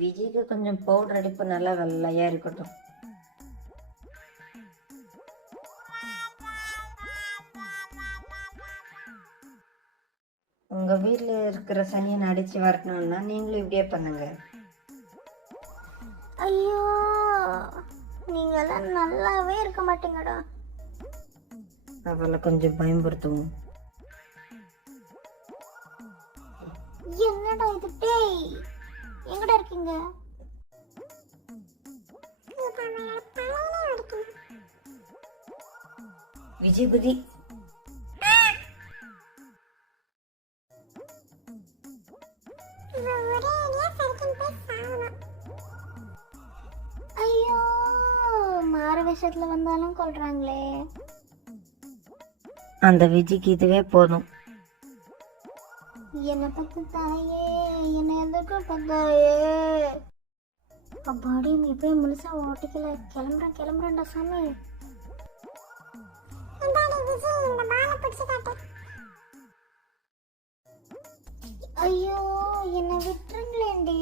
விஜய்க்கு கொஞ்சம் பவுடர் அடிப்பு நல்லா வெள்ளையா இருக்கட்டும். உங்க வீட்டுல இருக்கிற சனியனை அடிச்சு வரணும்னா நீங்களும் இப்படியே பண்ணுங்க. ஐயோ, நீங்கெல்லாம் நல்லாவே இருக்க மாட்டீங்கடா. அவளை கொஞ்சம் பயன்படுத்துவோம். என்னடா இது? டேய், எங்கடா இருக்கீங்க? விஜய் புதி ஐயோ, மாற விஷயத்துல வந்தாலும் கொல்றாங்களே. அந்த விஜய்க்கு இதுவே போதும். என்னை பத்தி தாயே, என்னை எதுக்கும் பத்தாயே. அப்பாடி, நீ போய் முழுசா ஓட்டிக்கல. கிளம்புறேன்டா சாமி. ஐயோ, என்னை விட்டுருங்களேண்டி.